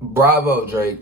Bravo, Drake.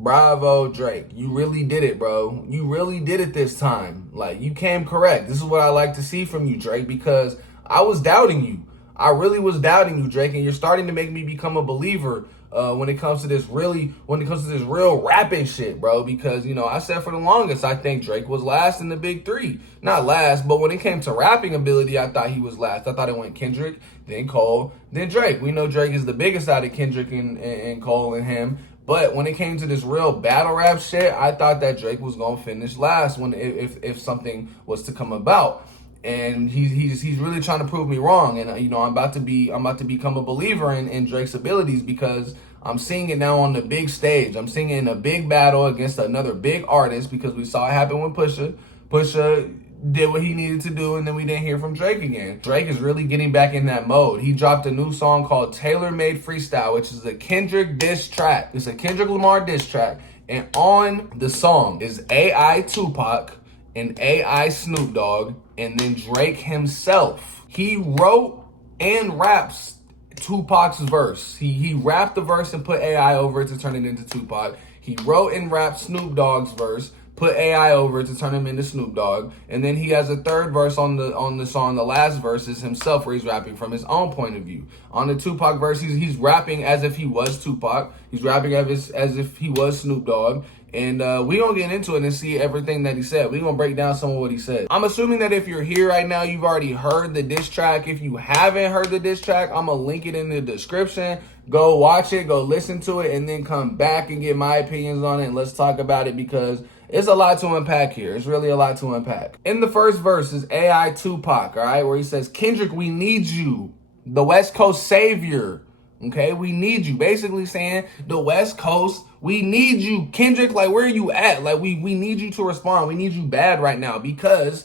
Bravo, Drake. You really did it, bro. You really did it this time. Like, you came correct. This is what I like to see from you, Drake, because I was doubting you. I really was doubting you, Drake, and you're starting to make me become a believer when it comes to this real rapping shit, bro. Because, I said for the longest, I think Drake was last in the big three. Not last, but when it came to rapping ability, I thought he was last. I thought it went Kendrick, then Cole, then Drake. We know Drake is the biggest out of Kendrick and Cole and him. But when it came to this real battle rap shit, I thought that Drake was gonna finish last if something was to come about. And he's really trying to prove me wrong. And I'm about to become a believer in Drake's abilities because I'm seeing it now on the big stage. I'm seeing it in a big battle against another big artist because we saw it happen with Pusha. Pusha did what he needed to do, and then we didn't hear from Drake again. Drake is really getting back in that mode. He dropped a new song called Tailor Made Freestyle, which is a Kendrick diss track. It's a Kendrick Lamar diss track. And on the song is AI Tupac and AI Snoop Dogg, and then Drake himself. He wrote and raps Tupac's verse. He rapped the verse and put AI over it to turn it into Tupac. He wrote and rapped Snoop Dogg's verse, put AI over it to turn him into Snoop Dogg, and then he has a third verse on the song. The last verse is himself, where he's rapping from his own point of view. On the Tupac verse, he's rapping as if he was Tupac. He's rapping as if he was Snoop Dogg. And we gonna get into it and see everything that he said. We gonna break down some of what he said. I'm assuming that if you're here right now, you've already heard the diss track. If you haven't heard the diss track, I'm gonna link it in the description. Go watch it, go listen to it, and then come back and get my opinions on it. And let's talk about it because it's a lot to unpack here. It's really a lot to unpack. In the first verse is AI Tupac, all right, where he says, "Kendrick, we need you, the West Coast savior. Okay, we need you." Basically saying the West Coast, we need you. Kendrick, like, where are you at? Like, we need you to respond. We need you bad right now because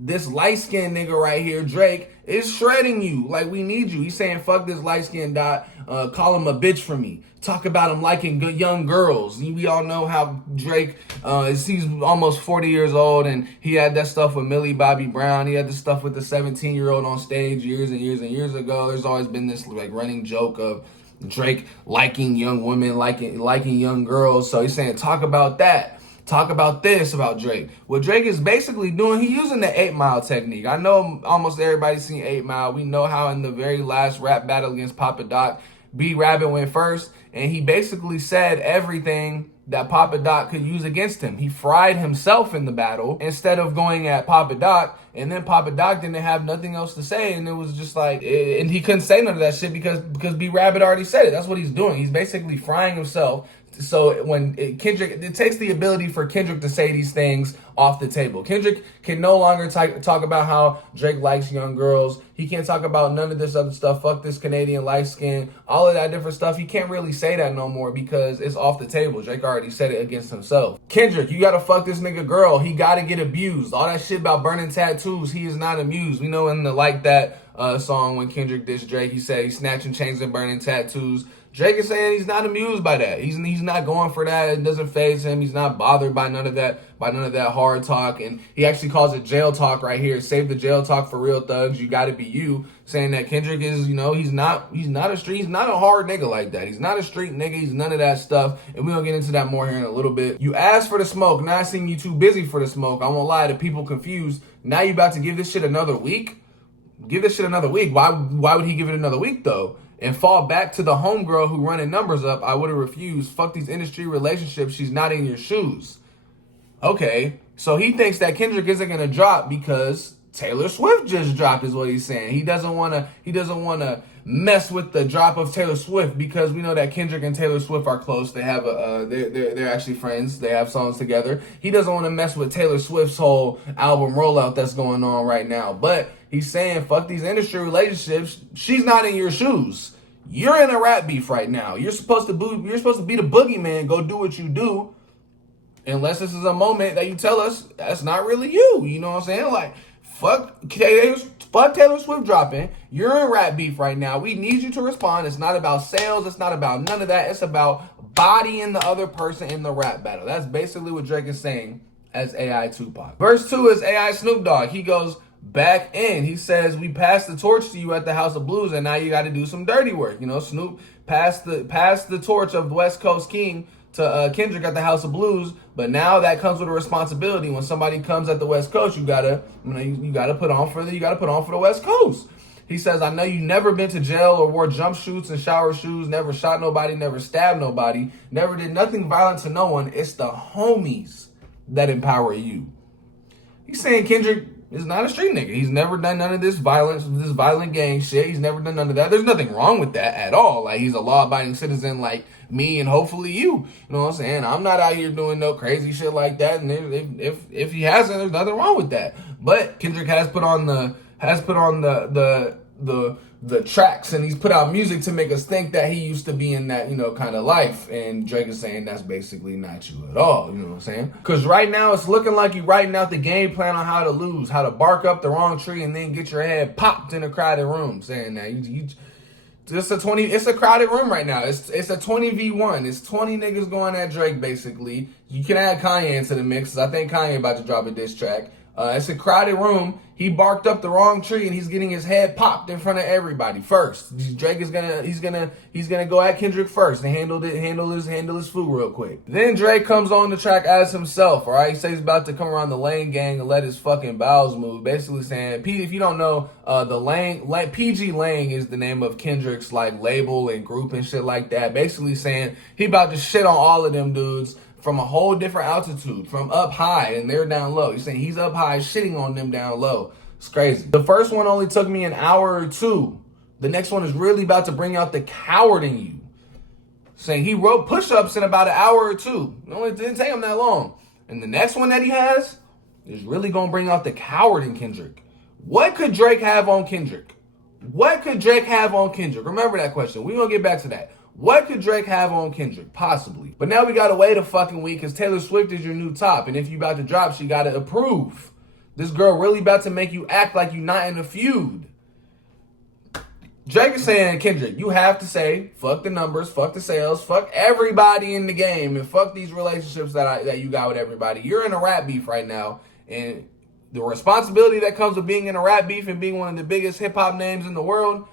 this light-skinned nigga right here, Drake, is shredding you. Like, we need you. He's saying, fuck this light-skinned dot. Call him a bitch for me. Talk about him liking young girls. We all know how Drake, he's almost 40 years old, and he had that stuff with Millie Bobby Brown. He had the stuff with the 17-year-old on stage years and years and years ago. There's always been this, like, running joke of Drake liking young women, liking young girls. So he's saying, talk about that. Talk about this about Drake. What Drake is basically doing, he's using the 8 Mile technique. I know almost everybody's seen 8 Mile. We know how in the very last rap battle against Papa Doc, B Rabbit went first, and he basically said everything that Papa Doc could use against him. He fried himself in the battle instead of going at Papa Doc, and then Papa Doc didn't have nothing else to say, and it was just like, and he couldn't say none of that shit because B Rabbit already said it. That's what he's doing. He's basically frying himself. So when Kendrick, it takes the ability for Kendrick to say these things off the table. Kendrick can no longer talk about how Drake likes young girls. He can't talk about none of this other stuff. Fuck this Canadian light skin, all of that different stuff. He can't really say that no more because it's off the table. Drake already said it against himself. Kendrick, you gotta fuck this nigga girl. He gotta get abused. All that shit about burning tattoos, he is not amused. We know in the Like That song when Kendrick dissed Drake, he said he's snatching chains and burning tattoos. Drake is saying he's not amused by that. He's not going for that. It doesn't faze him. He's not bothered by none of that hard talk. And he actually calls it jail talk right here. Save the jail talk for real thugs. You got to be you. Saying that Kendrick is, he's not a hard nigga like that. He's not a street nigga. He's none of that stuff. And we're gonna get into that more here in a little bit. You asked for the smoke. Now I seen you too busy for the smoke. I won't lie to people confused. Now you about to give this shit another week? Give this shit another week. Why would he give it another week though? And fall back to the homegirl who running numbers up? I would have refused. Fuck these industry relationships. She's not in your shoes. Okay, so he thinks that Kendrick isn't gonna drop because Taylor Swift just dropped, is what he's saying. He doesn't wanna mess with the drop of Taylor Swift because we know that Kendrick and Taylor Swift are close. They have they're actually friends. They have songs together. He doesn't want to mess with Taylor Swift's whole album rollout that's going on right now. But he's saying, fuck these industry relationships. She's not in your shoes. You're in a rap beef right now. You're supposed to be the boogeyman. Go do what you do. Unless this is a moment that you tell us that's not really you. You know what I'm saying? Like, fuck Taylor Swift dropping. You're in rap beef right now. We need you to respond. It's not about sales. It's not about none of that. It's about bodying the other person in the rap battle. That's basically what Drake is saying as AI Tupac. Verse 2 is AI Snoop Dogg. He goes, back in. He says, we passed the torch to you at the House of Blues, and now you got to do some dirty work. You know, Snoop passed the torch of West Coast King to Kendrick at the House of Blues, but now that comes with a responsibility. When somebody comes at the West Coast, you gotta put on for the West Coast. He says, I know you never been to jail or wore jump shoots and shower shoes, never shot nobody, never stabbed nobody, never did nothing violent to no one. It's the homies that empower you. He's saying Kendrick is not a street nigga. He's never done none of this violence, this violent gang shit. He's never done none of that. There's nothing wrong with that at all. Like, he's a law-abiding citizen like me and hopefully you. You know what I'm saying? I'm not out here doing no crazy shit like that. And if he hasn't, there's nothing wrong with that. But Kendrick has put on the tracks, and he's put out music to make us think that he used to be in that, you know, kind of life. And Drake is saying that's basically not you at all. You know what I'm saying? Because right now it's looking like you're writing out the game plan on how to lose, how to bark up the wrong tree and then get your head popped in a crowded room. Saying that it's a crowded room right now. It's a 20v1. It's 20 niggas going at Drake basically. You can add Kanye into the mix, 'cause I think Kanye about to drop a diss track. It's a crowded room. He barked up the wrong tree and he's getting his head popped in front of everybody first. Drake is gonna go at Kendrick first and handle his food real quick. Then Drake comes on the track as himself. All right, he says he's about to come around the Lane gang and let his fucking bowels move. Basically saying, if you don't know, PG Lang is the name of Kendrick's like label and group and shit like that. Basically saying he about to shit on all of them dudes from a whole different altitude, from up high and they're down low. He's saying he's up high shitting on them down low. It's crazy. The first one only took me an hour or two. The next one is really about to bring out the coward in you. Saying he wrote push-ups in about an hour or two. It didn't take him that long. And the next one that he has is really going to bring out the coward in Kendrick. What could Drake have on Kendrick? What could Drake have on Kendrick? Remember that question. We're going to get back to that. What could Drake have on Kendrick? Possibly. But now we got to wait a fucking week because Taylor Swift is your new top. And if you about to drop, she got to approve. This girl really about to make you act like you not in a feud. Drake is saying, Kendrick, you have to say, fuck the numbers, fuck the sales, fuck everybody in the game, and fuck these relationships that you got with everybody. You're in a rap beef right now. And the responsibility that comes with being in a rap beef and being one of the biggest hip-hop names in the world,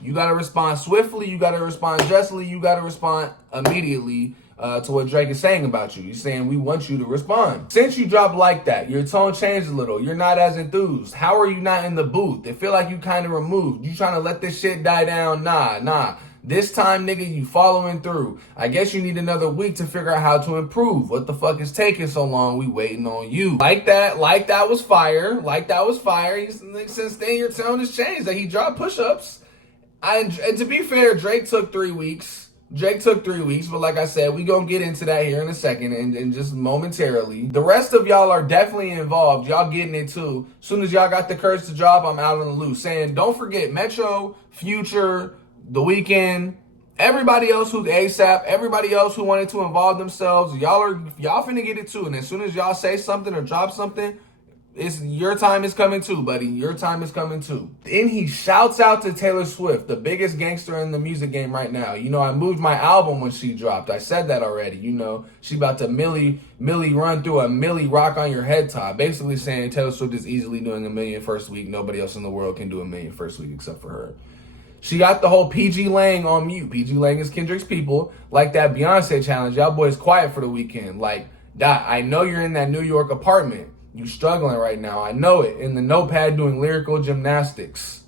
you got to respond swiftly, you got to respond justly, you got to respond immediately to what Drake is saying about you. He's saying, we want you to respond. Since you dropped like that, your tone changed a little. You're not as enthused. How are you not in the booth? It feel like you kind of removed. You trying to let this shit die down? Nah. This time, nigga, you following through. I guess you need another week to figure out how to improve. What the fuck is taking so long? We waiting on you. Like that was fire. Since then, your tone has changed. Like, he dropped push-ups. And to be fair, Drake took 3 weeks. But like I said, we gonna get into that here in a second and just momentarily. The rest of y'all are definitely involved. Y'all getting it too. As soon as y'all got the courage to drop, I'm out on the loose. Saying, don't forget Metro, Future, The Weeknd, everybody else who's ASAP, everybody else who wanted to involve themselves. Y'all finna get it too. And as soon as y'all say something or drop something, your time is coming too, buddy. Your time is coming too. Then he shouts out to Taylor Swift, the biggest gangster in the music game right now. You know, I moved my album when she dropped. I said that already. You know, she about to Millie run through a Millie rock on your head top. Basically saying Taylor Swift is easily doing a million first week. Nobody else in the world can do a million first week except for her. She got the whole PG Lang on mute. PG Lang is Kendrick's people. Like that Beyonce challenge. Y'all boys quiet for the weekend. Like, Dot, I know you're in that New York apartment. You struggling right now. I know it. In the notepad doing lyrical gymnastics.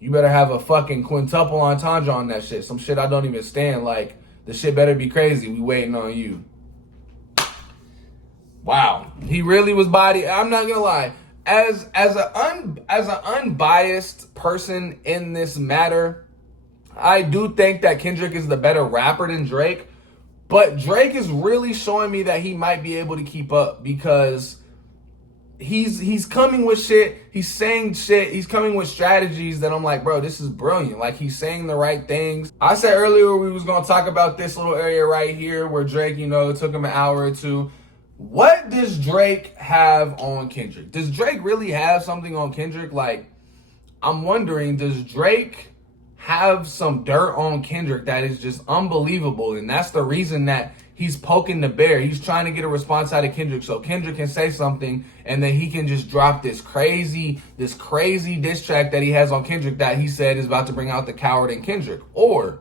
You better have a fucking quintuple entendre on that shit. Some shit I don't even stand. Like, the shit better be crazy. We waiting on you. Wow. He really was body. I'm not gonna lie. As an unbiased person in this matter, I do think that Kendrick is the better rapper than Drake. But Drake is really showing me that he might be able to keep up because he's coming with shit, he's saying shit, he's coming with strategies that I'm like, bro, this is brilliant. Like, he's saying the right things. I said earlier we was gonna talk about this little area right here where Drake, you know, it took him an hour or two. What does Drake have on Kendrick? Does Drake really have something on Kendrick? Like, I'm wondering, does Drake have some dirt on Kendrick that is just unbelievable? And that's the reason that he's poking the bear. He's trying to get a response out of Kendrick so Kendrick can say something, and then he can just drop this crazy diss track that he has on Kendrick that he said is about to bring out the coward in Kendrick. Or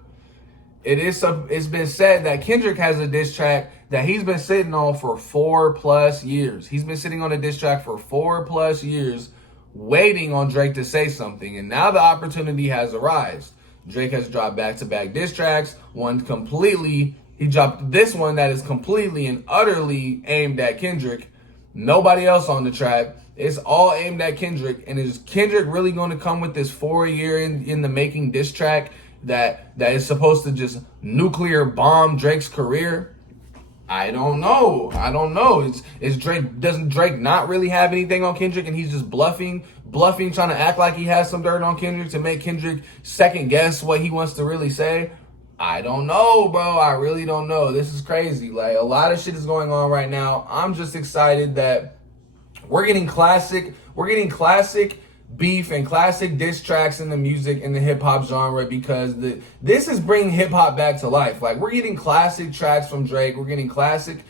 it's been said that Kendrick has a diss track that he's been sitting on for 4+ years. He's been sitting on a diss track for 4+ years, waiting on Drake to say something. And now the opportunity has arisen. Drake has dropped back-to-back diss tracks. He dropped this one that is completely and utterly aimed at Kendrick. Nobody else on the track. It's all aimed at Kendrick. And is Kendrick really going to come with this 4-year in the making diss track that is supposed to just nuclear bomb Drake's career? I don't know. Is Drake, doesn't Drake not really have anything on Kendrick and he's just bluffing, trying to act like he has some dirt on Kendrick to make Kendrick second guess what he wants to really say? I don't know, bro. I really don't know. This is crazy. Like, a lot of shit is going on right now. I'm just excited that we're getting classic beef and classic diss tracks in the music in the hip hop genre, because this is bringing hip hop back to life. Like, we're getting classic tracks from Drake. We're getting classic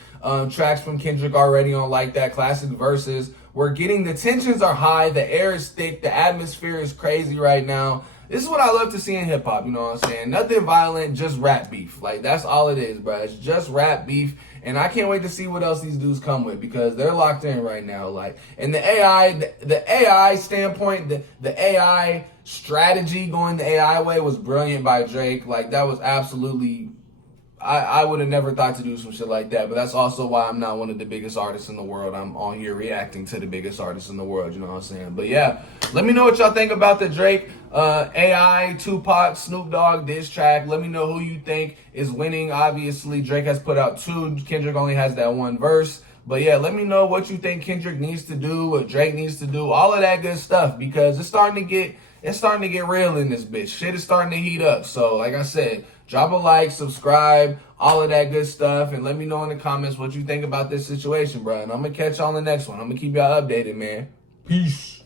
tracks from Kendrick already on Like That, classic verses. We're getting, the tensions are high, the air is thick, the atmosphere is crazy right now. This is what I love to see in hip hop, you know what I'm saying? Nothing violent, just rap beef. Like, that's all it is, bro. It's just rap beef. And I can't wait to see what else these dudes come with, because they're locked in right now. Like, and the AI standpoint, the AI strategy going the AI way was brilliant by Drake. Like, that was absolutely, I would have never thought to do some shit like that. But that's also why I'm not one of the biggest artists in the world. I'm on here reacting to the biggest artists in the world, you know what I'm saying? But yeah, let me know what y'all think about the Drake, AI, Tupac, Snoop Dogg diss track. Let me know who you think is winning. Obviously, Drake has put out 2. Kendrick only has that 1 verse. But yeah, let me know what you think Kendrick needs to do, what Drake needs to do, all of that good stuff, because it's starting to get real in this bitch. Shit is starting to heat up. So, like I said, drop a like, subscribe, all of that good stuff, and let me know in the comments what you think about this situation, bro. And I'm going to catch y'all on the next one. I'm going to keep y'all updated, man. Peace.